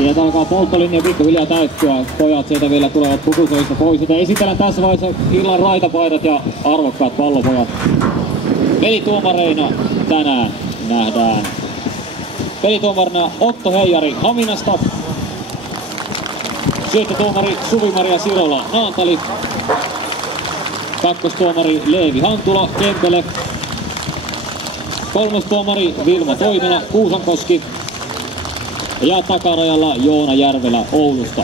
Sieltä alkaa polttolinja pikkuhiljaa täyttyä. Pojat sieltä vielä tulevat pukusoista pois. Joten esitellään tässä vaiheessa illan raitapaidat ja arvokkaat pallopojat. Pelituomareina tänään nähdään pelituomarina Otto Heijari Haminasta. Syöttötuomari Suvi-Maria Sirola Naantali. Kakkostuomari Leevi Hantula Kempele. Kolmostuomari Vilma Toimela Kuusankoski. Ja takarajalla Joona Järvelä Oulusta.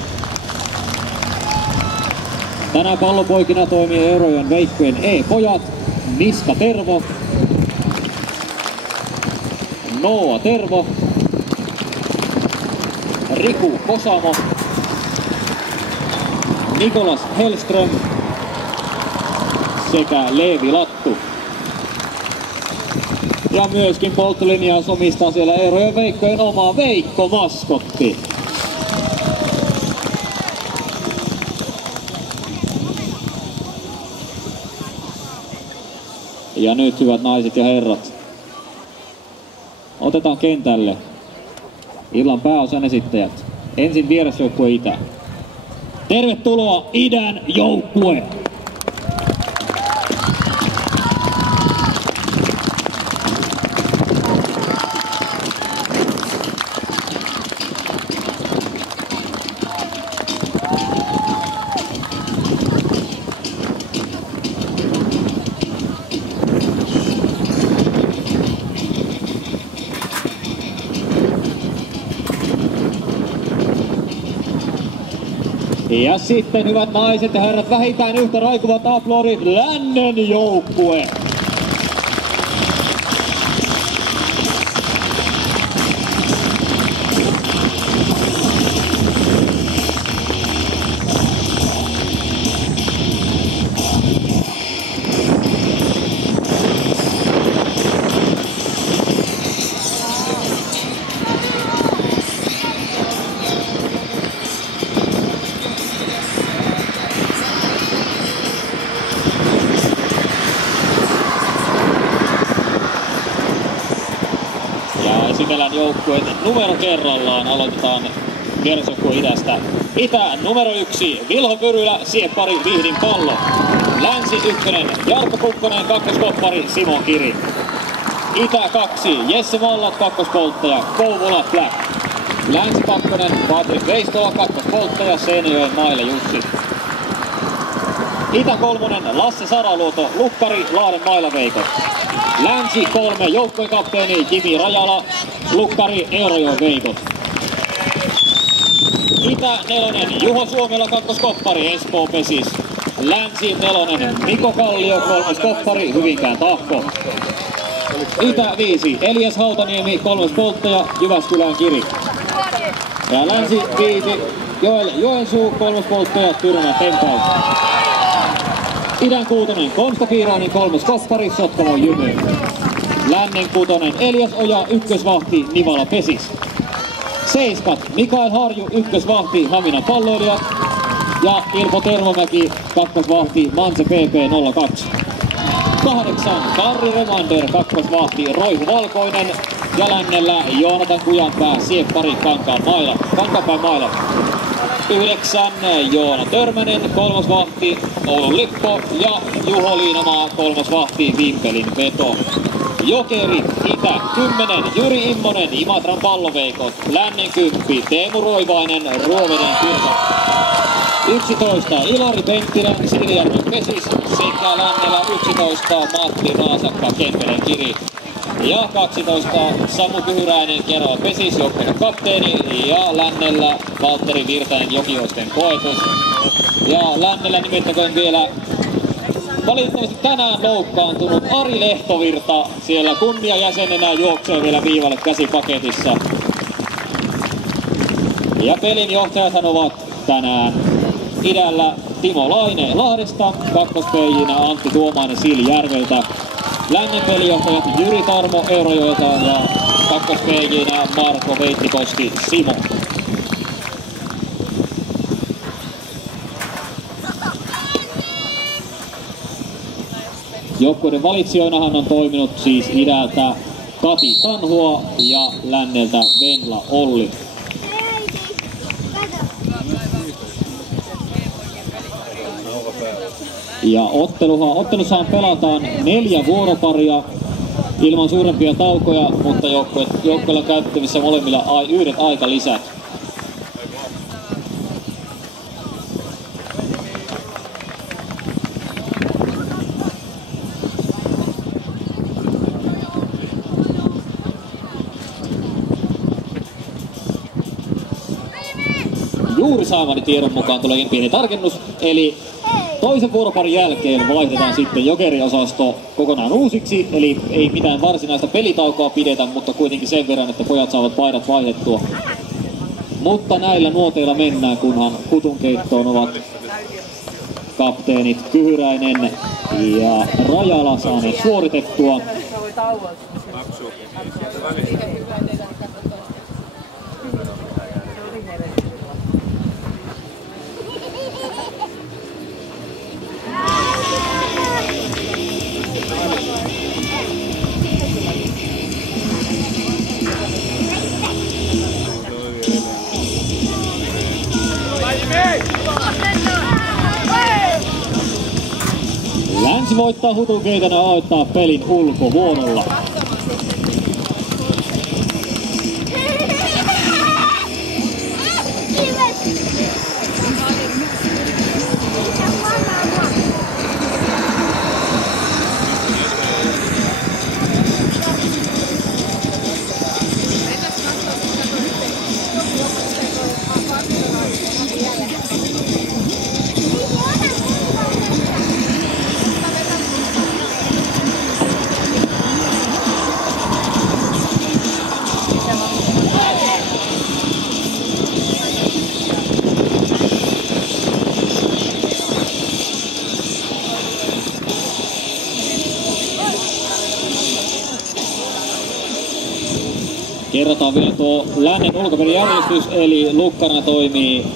Tänään pallopoikina toimii Eurajoen Veikkojen E-pojat Miska Tervo, Noa Tervo, Riku Kosamo, Nikolas Hellström sekä Leevi Lattu. Ja myöskin polttolinjaa somistaa siellä Eurajoen Veikkojen oma Veikko maskotti. Ja nyt hyvät naiset ja herrat, otetaan kentälle illan pääosan esittäjät. Ensin vierasjoukkue Itä. Tervetuloa Idän joukkue! Ja sitten hyvät naiset ja herrat, vähintään yhtä raikuvat aplodit Lännen joukkue. Esitellään joukkueet numero kerrallaan. Aloitetaan vierasjoukkue Idästä. Itä numero 1 Vilho Pyrylä, sieppari Vihdin Pallo. Länsi 1 Jarkko Kukkonen, kakkoskoppari Simon Kiri. Itä 2 Jesse Mallat, kakkospolttaja Kouvola Black. Länsi 2 Patrik Veistola, kakkospolttaja Seinäjoen Maile Jussi. Itä 3 Lasse Saraluoto, lukkari Lahden Mailaveikot. Länsi 3 joukkueen kapteeni Jimi Rajala, lukkari Eurajoen Veikot. Itä 4 Juho Suomela, kakkoskoppari Espoo Pesis. Länsi 4 Mikko Kallio, kolmoskoppari Hyvinkään Tahko. Itä 5 Elias Hautaniemi, kolmospolttaja Jyväskylän Kiri. Ja länsi 5 Joel Joensuu, kolmospolttaja Tyrmän Tempaus. Idän 6 Konsta Piirainen, kolmoskoppari Sotkamo Jymy. Lännen 6 Elias Oja, ykkösvahti Nivala Pesis. 7 Mikael Harju, ykkösvahti Haminan Palloilijat. Ja Ilpo Tervomäki, kakkosvahti Manse PP02. 8 Karri Remander, kakkosvahti Roihu Valkoinen. Ja lännellä Joonatan Kujanpää, sieppari Kankaanpään Maila. 9 Joona Törmänen, kolmosvahti Oulun Lippo. Ja Juho Liinamaa, kolmosvahti Vimpelin Veto. Jokeri Itä 10 Jyri Immonen, Imatran Palloveikot. Lännen 10 Teemu Roivainen, Ruoveden Kirkot. 11 Ilari Penttilä, Siilijärven Pesis sekä lännellä 11 Matti Raasakka, Kempelen Kiri. Ja 12 Samu Pyhyräinen, Kerava Pesis, joukkueen kapteeni. Ja lännellä Valtteri Virtanen, Jokioisten Koetus. Ja lännellä nimittäköön vielä valitettavasti tänään loukkaantunut Ari Lehtovirta. Siellä kunniajäsenenä juoksee vielä viivalle käsipaketissa. Ja pelin johtajathan ovat tänään Idällä Timo Laine Lahdesta, kakkospeijinä Antti Tuomainen Siilijärveltä. Lännen pelijohtajat Jyri Tarmo Eurajoelta ja kakkospeijinä Marko Veittikoski Simo. Joukkueiden valitsijoinahan on toiminut siis Idältä Kati Tanhua ja länneltä Venla Olli. Ja ottelussahan pelataan 4 vuoroparia ilman suurempia taukoja, mutta joukkueilla käytettävissä molemmilla yhdet aikalisät. Juuri saamani tiedon mukaan tuleekin pieni tarkennus, eli toisen vuoroparin jälkeen vaihdetaan sitten jokeriosasto kokonaan uusiksi, eli ei mitään varsinaista pelitaukoa pidetä, mutta kuitenkin sen verran, että pojat saavat paidat vaihdettua. Mutta näillä nuoteilla mennään, kunhan kutunkeittoon ovat kapteenit Kyhyräinen ja Rajala saaneet suoritettua. Länsi voittaa Hutukeiton ja aloittaa pelin ulkovuorolla. Kerrotaan vielä tuo lännen ulkoperijärjestys, eli lukkana toimii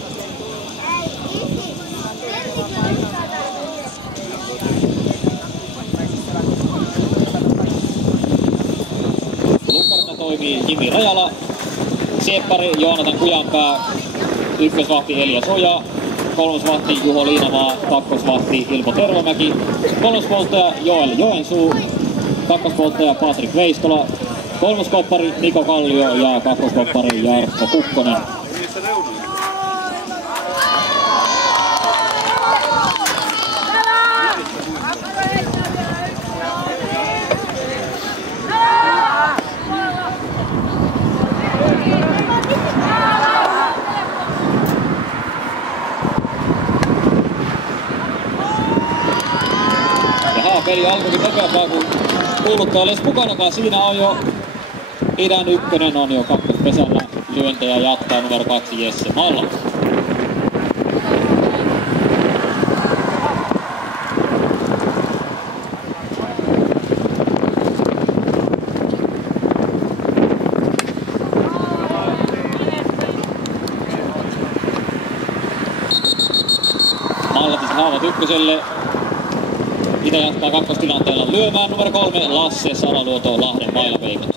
Jimi Rajala, sieppari Joonatan Kujanpää, ykkösvahti Elias Oja, kolmosvahti Juho Liinamaa, kakkosvahti Ilpo Tervamäki, kolmospolttaja Joel Joensuu, kakkospolttaja Patrik Veistola, kolmoskoppari Niko Kallio ja kakkoskoppari Jarkko Kukkonen. Peli alkoikin nopeampaa kuin kuuluttaa oles mukanakaan. Siinä on jo idän ykkönen on jo kakkospesällä. Lyöntejä jatkaa numero 2 Jesse Malla. Mallatis haavat ykköselle. Itä jatkaa kakkostilanteella lyömään numero 3 Lasse Saraluoto Lahden mailaveikot.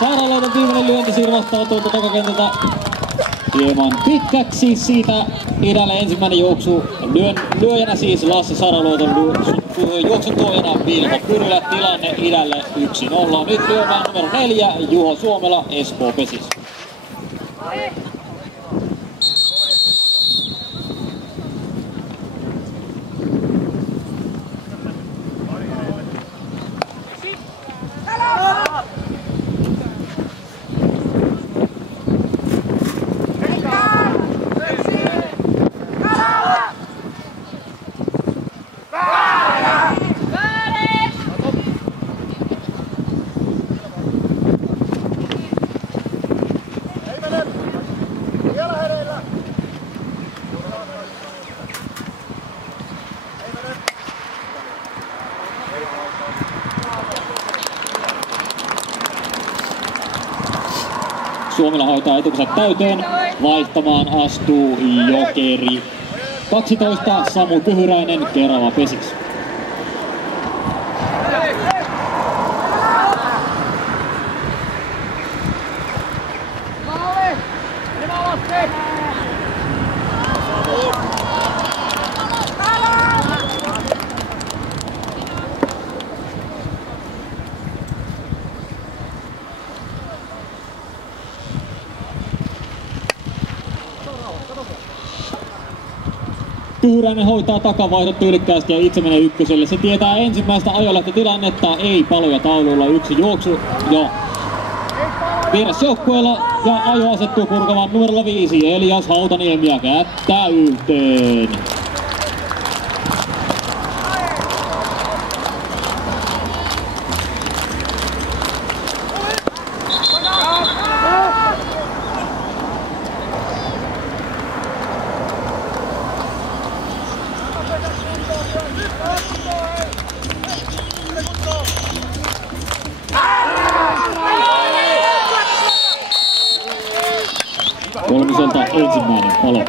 Sairaaloiden viimeinen lyönti siirvastaa tuolta takakentältä hieman pitkäksi siitä idälle ensimmäinen juoksu. Lyöjänä siis Lasse Saraluoton, juoksun tuojana Vilho Kyrylä, tilanne idälle 1-0. Nyt lyömään numero 4 Juho Suomela, Espoo Pesis. Suomela hoitaa etukset täyteen, vaihtamaan astuu Jokeri. 12 Samu Kyhyräinen, Kerava Pesis. Kyhyräinen hoitaa takavaihdot tyylikkäästi ja itse menee ykköselle. Se tietää ensimmäistä ajolähtötilannetta, ei paloja taululla, yksi juoksu jo vierasjoukkueella ja ajo asettuu purkamaan numerolla 5 Elias Hautaniemi ja kättä yhteen. Kolmiselta ensimmäinen palo.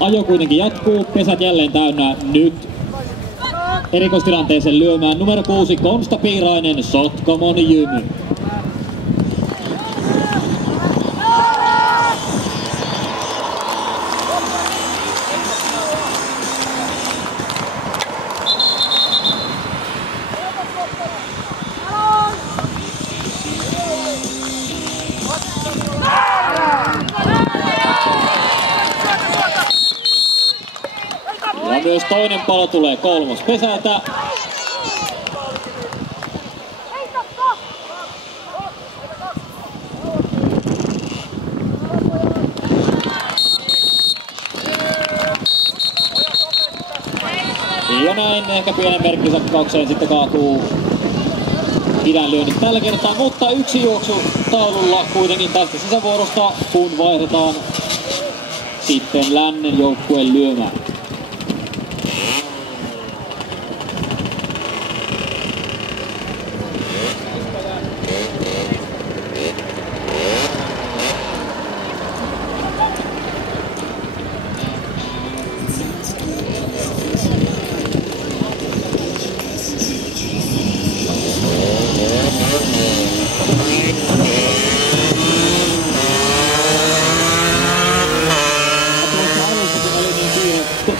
Ajo kuitenkin jatkuu, pesät jälleen täynnä nyt erikoistilanteeseen lyömään numero 6 Konsta Piirainen, Sotkamon Jymy. Ja myös toinen palo tulee kolmospesältä. Ja näin ehkä pienen merkkisakkaukseen sitten kaatuu idän lyönnit tällä kertaa, mutta yksi juoksu taululla kuitenkin tästä sisävuorosta, kun vaihdetaan sitten lännen joukkueen lyömään.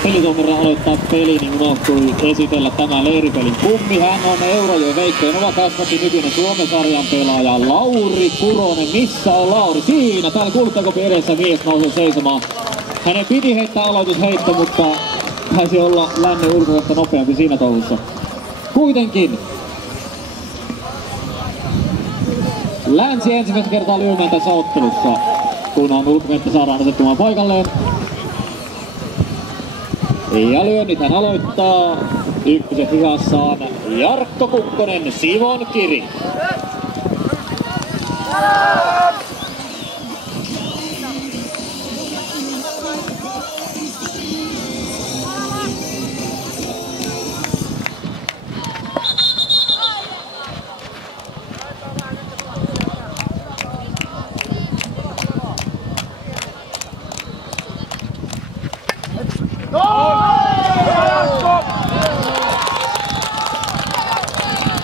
Pelituomari aloittaa peli, niin unohtui esitellä tämä leiripelin kummi. Hän on Eurajoen Veikkojen oma kasvatti, nykyinen Suomen-sarjan pelaaja Lauri Kuronen. Missä on Lauri? Siinä! Täällä kuluttajokopin edessä mies nousee seisomaan. Hänen piti heittää aloitusheitto, mutta taisi olla lännen ulkoista nopeampi siinä touhussa. Kuitenkin Länsi ensimmäistä kertaa lyömään tässä ottelussa, kun on ulkokenttä saadaan asettumaan paikalleen. Ja lyönnit hän aloittaa ykkösen hihassaan Jarkko Kukkonen, Sivon Kiri.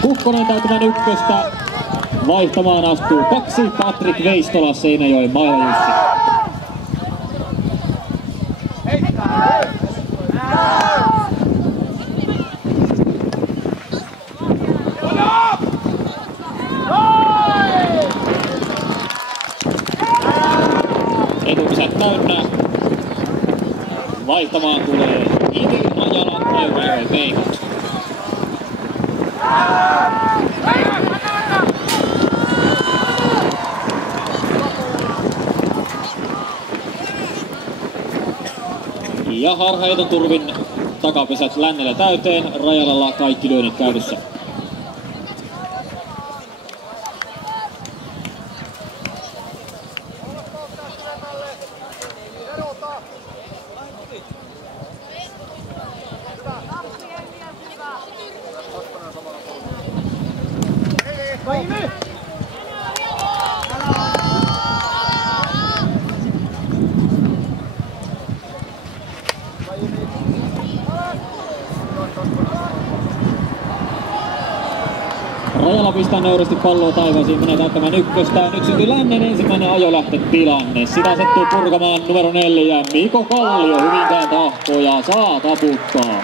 Kukkonen täyttämään ykköstä Vaihtamaan astuu 2 Patrik Veistola, Seinäjoen Maila Jussi. Etupisät täynnä. Vaihtamaan tulee Ivi Rajala, Eurajoen Veikot. Ja harhaetuturvin takapesät Lännellä täyteen, Rajalalla kaikki lyönnit käytössä. Rajala pistää nöyrästi palloa taivaisiin, menee täyttämään ykköstä. Nyt syntyy Lännen ensimmäinen ajolähtötilanne. Sitä asettuu purkamaan numero 4. Mikko Kallio Hyvinkään tahtoa ja saa taputtaa.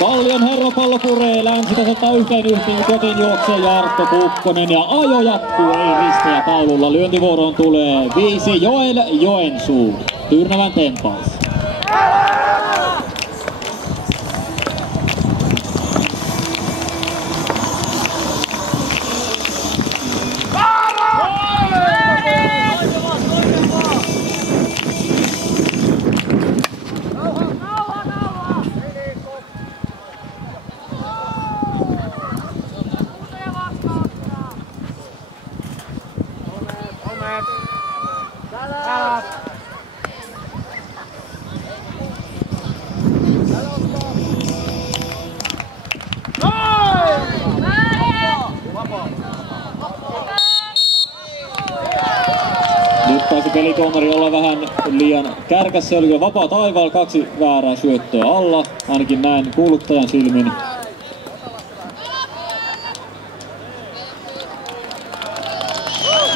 Kallion herropallo puree, Länsi tasoittaa yhteen kotiin juoksee Jarkko Kukkonen ja ajo jatkuu, ei ristejä taululla. Lyöntivuoroon tulee 5 Joel Joensuu, Tyrnävän tempaus. Nyt taisi pelituomari olla vähän liian kärkäs, se oli jo vapaa taivaalla, 2 väärää syöttöä alla, ainakin näin kuuluttajan silmin.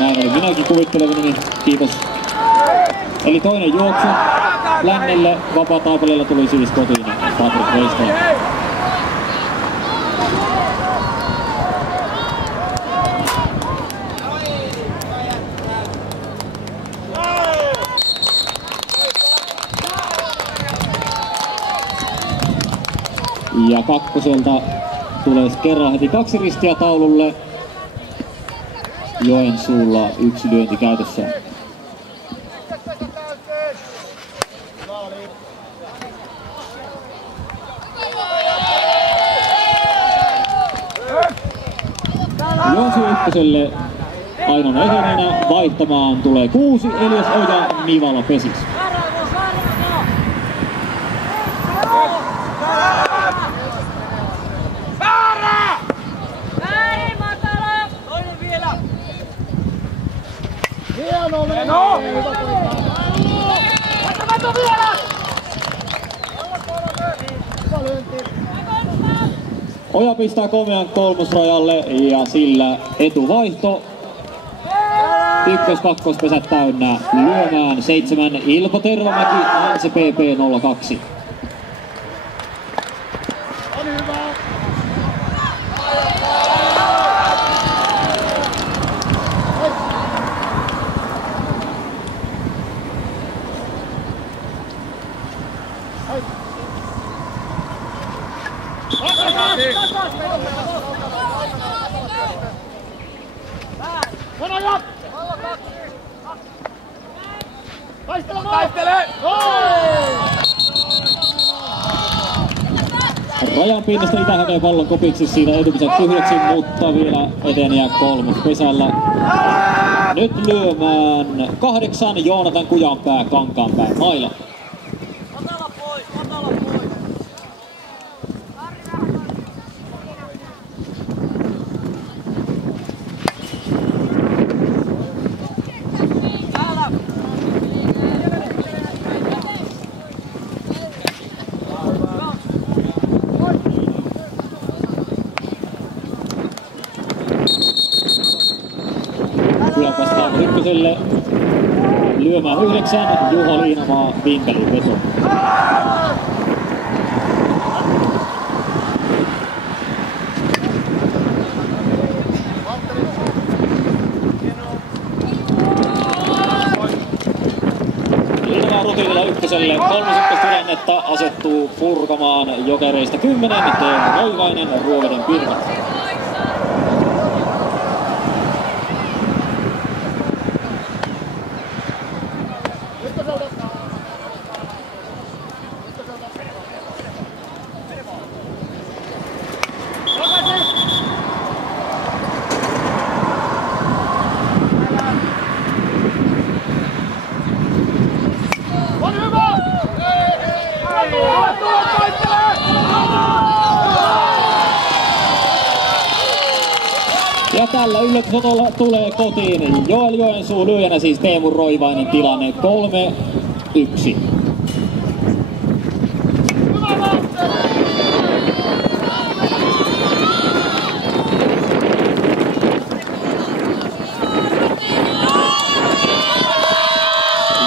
Näin oli minäkin kuvittelevani, kiitos. Eli toinen juoksu Lännelle, vapaa taipaleella tuli siis kotiin Patrik Veistola. Ja kakkoselta tulee kerran heti 2 ristiä taululle. Joensuulla 1 lyönti käytössä. Joensuu ykköselle Ainoa etunenä, vaihtamaan tulee 6 Elias Oja, Nivala Pesis. Hieno meno! Katso vielä! Oja pistää komean kolmosrajalle ja sillä etuvaihto. Ykkös-kakkospesät täynnä lyömään 7 Ilpo Tervamäki, Anse PP 02. On hyvä! Taistele! Rajan pinnasta Itä hakee pallon kopiksi siitä etupisat tyhjäksi, mutta vielä etenee kolmospesällä. Nyt lyömään 8 Joonatan Kujanpää Kankaanpään mailla. Matala pois, matala pois. Kujanpäästä ykköselle. Lyömään 9, Juho Liinamaa Vimpelin veto. Liinamaa rutiinilla ykköselle. 3-1 tilannetta asettuu purkamaan Jokereista 10, Teemu Roivainen, Ruoveden Pirkat. Ja tällä yllätysotolla tulee kotiin Joel Joensuu lyöjänä, siis Teemu Roivainen, tilanne 3-1.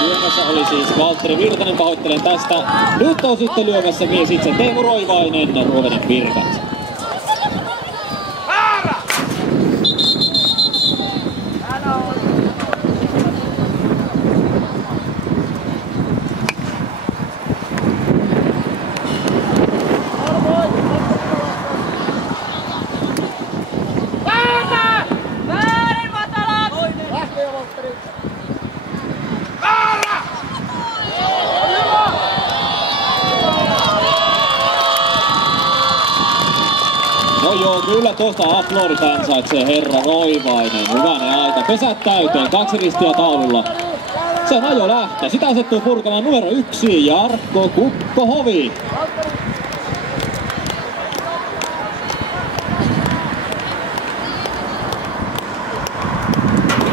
Lyömässä oli siis Valtteri Virtanen, pahoittelen tästä. Nyt on sitten lyömässä mies itse Teemu Roivainen, Ruoveden Pirkat. No joo, kyllä tuosta aplodit ansaitsee herra Roivainen. Hyvänen aika. Pesät täyteen, 2 ristiä taululla. Se on ajo lähtö. Sitä asettuu purkamaan numero 1, Jarkko Kukko-Hovi.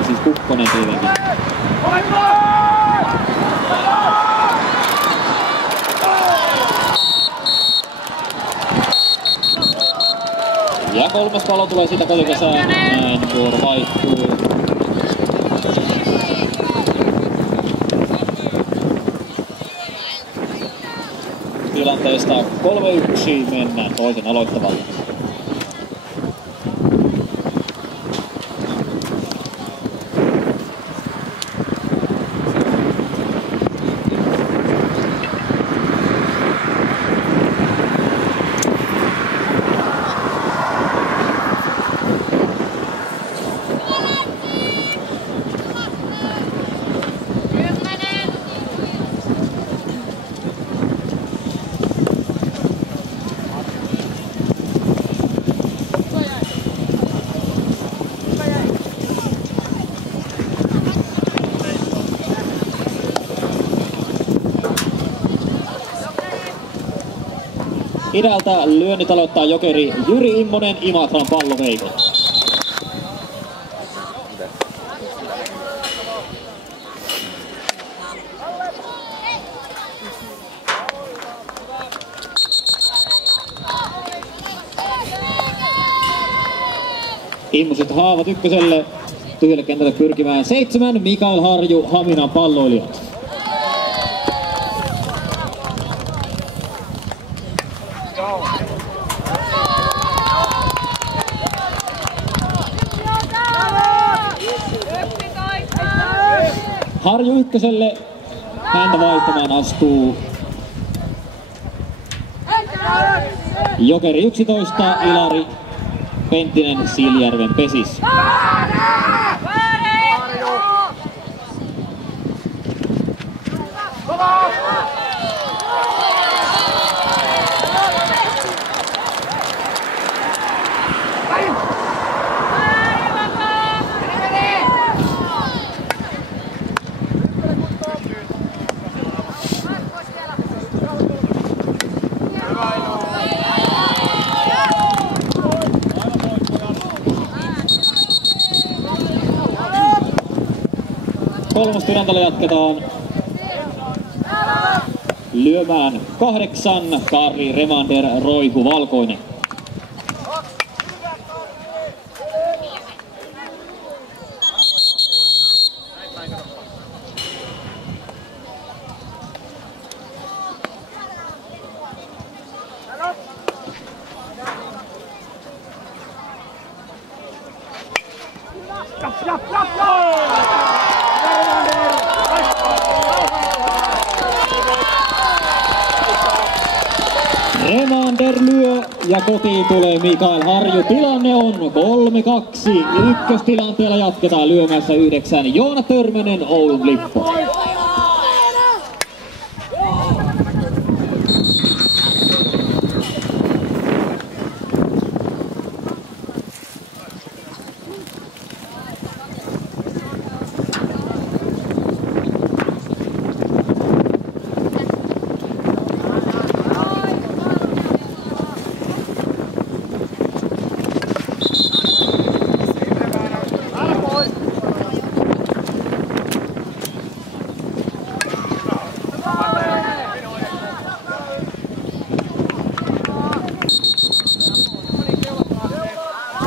Siis Kukkonen tietenkin. Ja 3. pallo tulee siitä kotikesään. Näin vuoro vaihtuu. Tilanteesta 3-1 mennään toisen aloittavalle. Idältä lyönnit aloittaa jokeri Jyri Immonen, Imatran palloveikot. Immoset haavat ykköselle, tyhjälle kentälle pyrkimään 7, Mikael Harju, Haminan palloilijat. Harju ykköselle, häntä vaihtamaan astuu jokeri 11, Ilari Penttinen, Siilijärven Pesis. kolmostilanteella jatketaan. Lyömään 8, Kari Remander, Roiku Valkoinen. Remander lyö ja kotiin tulee Mikael Harju. Tilanne on 3-2 ja ykköstilanteella jatketaan lyömässä 9 Joona Törmänen, Oulun Lippo.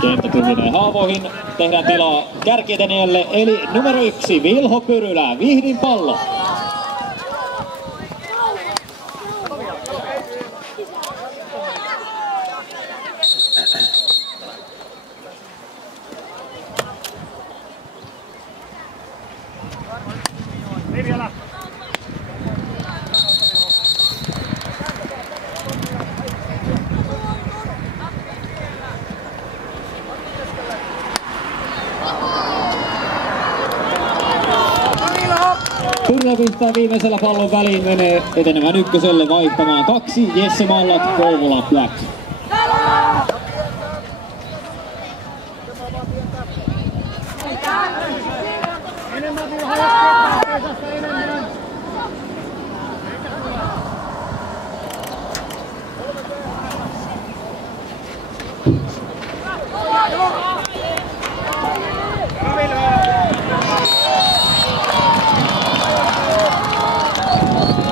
Kenttä tyhjenee haavoihin. Tehdään tilaa kärkietenijälle eli numero 1 Vilho Pyrylä, Vihdin Pallo. Pyrylä pistää viimeisellä pallon väliin, menee etenemään ykköselle vaihtamaan 2 Jesse Mallat, Kouvola Black.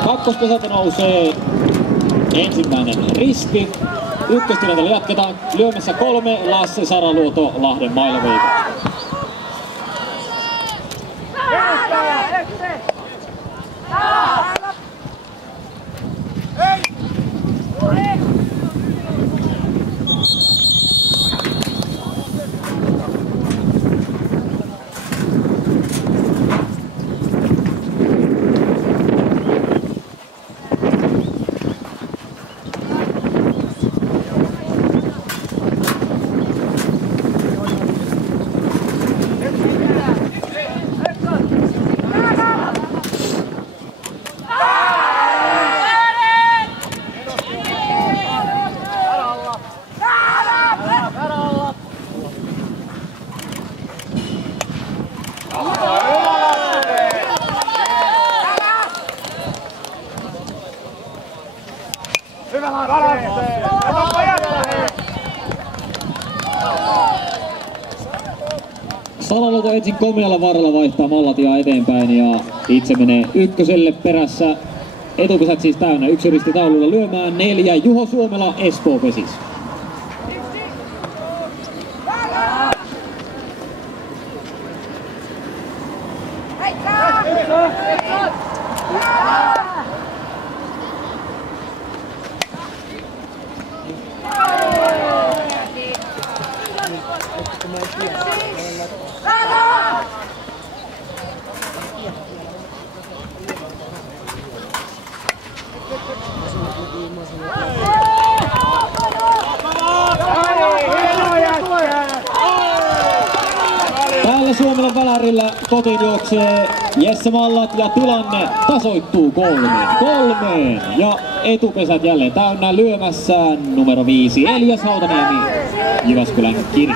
Kakkospesältä nousee ensimmäinen riski. Ykköstilanteella jatketaan. Lyömässä 3 Lasse Saraluoto, Lahden Mailaveikot. Saraluoto ensin komealla varrella vaihtaa Mallatia eteenpäin ja itse menee ykköselle perässä. Etupesät siis täynnä, 1 risti taululla lyömään 4 Juho Suomela, Espoo Pesis. Täällä Suomelan välärillä kotiin juoksee Jesse Mallat ja tilanne tasoittuu 3-3. Ja etupesät jälleen täynnä lyömässä numero 5 Elias Hautaniemi, Jyväskylän Kiri.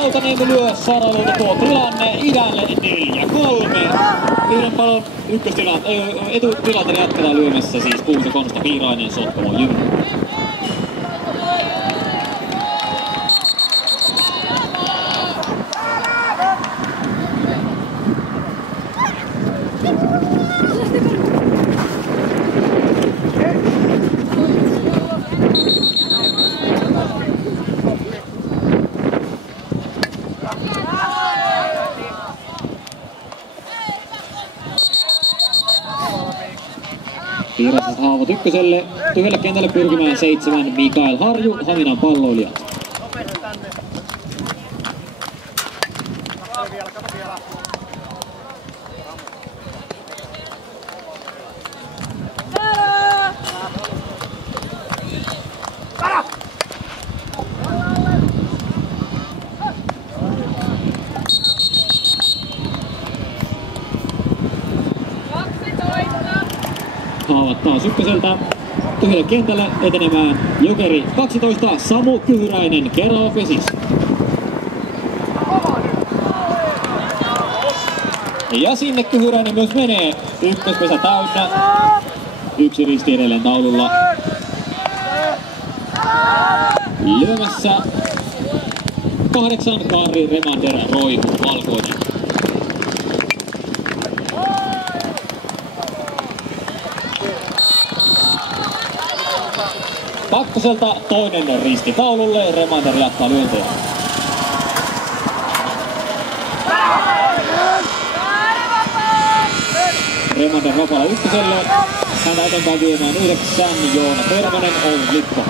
Hautaniemi lyö Saralulta tuo tilanne idälle 4-3. Yhden palon etutilanteen jatketaan lyömässä siis Kuuso Konsta, Piirainen, Sotkamo, Jymy. Piiraset haavot ykköselle, tyhjälle kentälle pyrkimään 7 Mikael Harju, Haminan palloilijat. Haavat taas ykköseltä, tyhjälle kentälle etenemään Jokeri 12, Samu Kyhyräinen, Kerava Pesis. Ja sinne Kyhyräinen myös menee, ykköspesä täynnä, yksi risti edelleen taululla. Lyömässä 8 Kari Remander Roiku Valkoinen. Kakkoselta toinen risti taululle, Remander jatkaa lyöntejä. Remander vapaalla ykköselle, häntä eteenpäin viemään 9, Joona Tervonen, Oulun Lippo.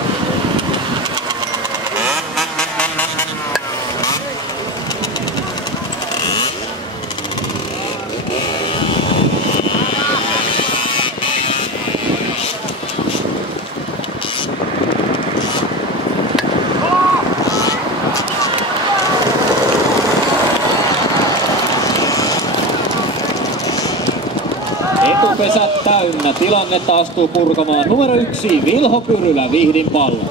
Etupesä täynnä, tilannetta astuu purkamaan numero 1 Vilho Kyrylä, Vihdin pallo.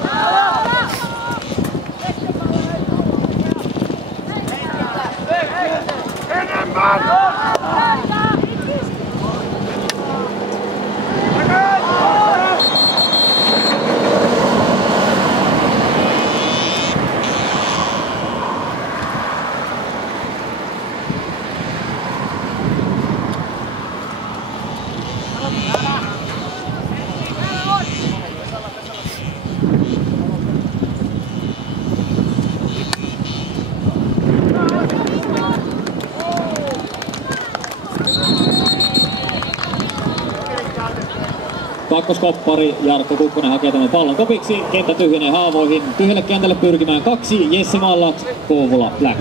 Kakkoskoppari Jarkko Kukkonen hakee tämän pallon kopiksi, kenttä tyhjenee haavoihin, tyhjälle kentälle pyrkimään 2 Jesse Mallat, Kouvola Black.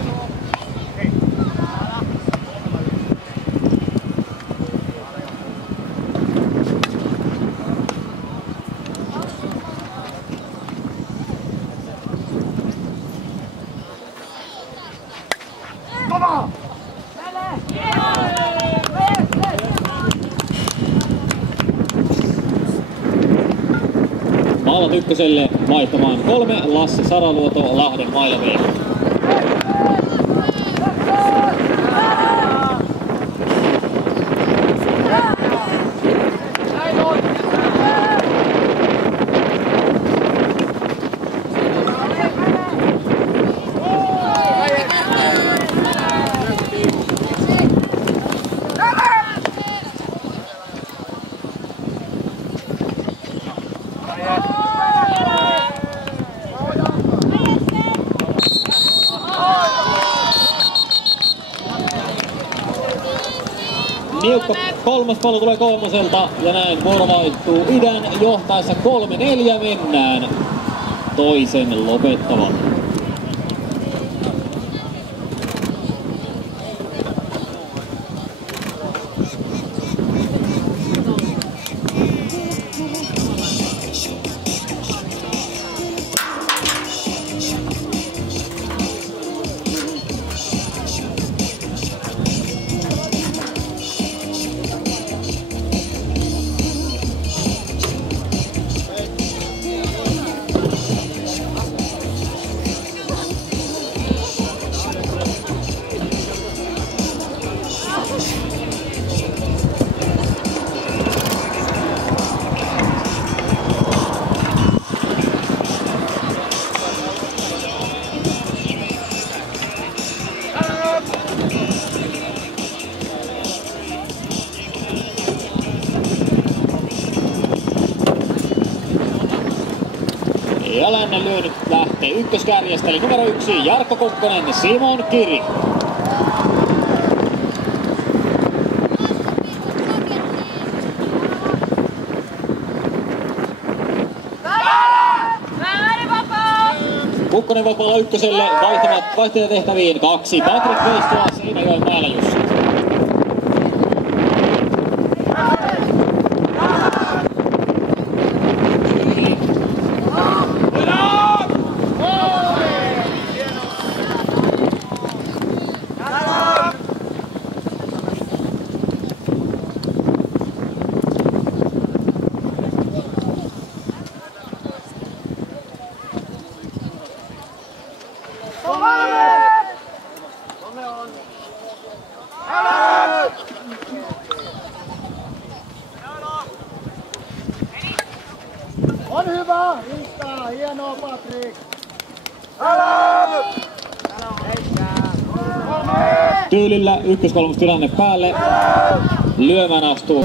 Mallat ykköselle vaihtamaan 3, Lasse Saraluoto, Lahden Mailaveikko. Niukka kolmas pallo tulee kolmoselta ja näin vuoro vaihtuu idän johtaessa 3-4 mennään toisen lopettavan. Ja Lännen lyönyt lähtee ykköskärjestä, eli numero 1 Jarkko Kukkonen, Simon Kiri. Kukkonen vapaalla ykköselle, vaihtajatehtäviin 2. Patrik Veistola, Seinäjoen Määlä Jussi. On hyvä! Riittää! Hienoa, Patrik! Tyylillä ykkös-kolmostilanne päälle. Lyömään astuu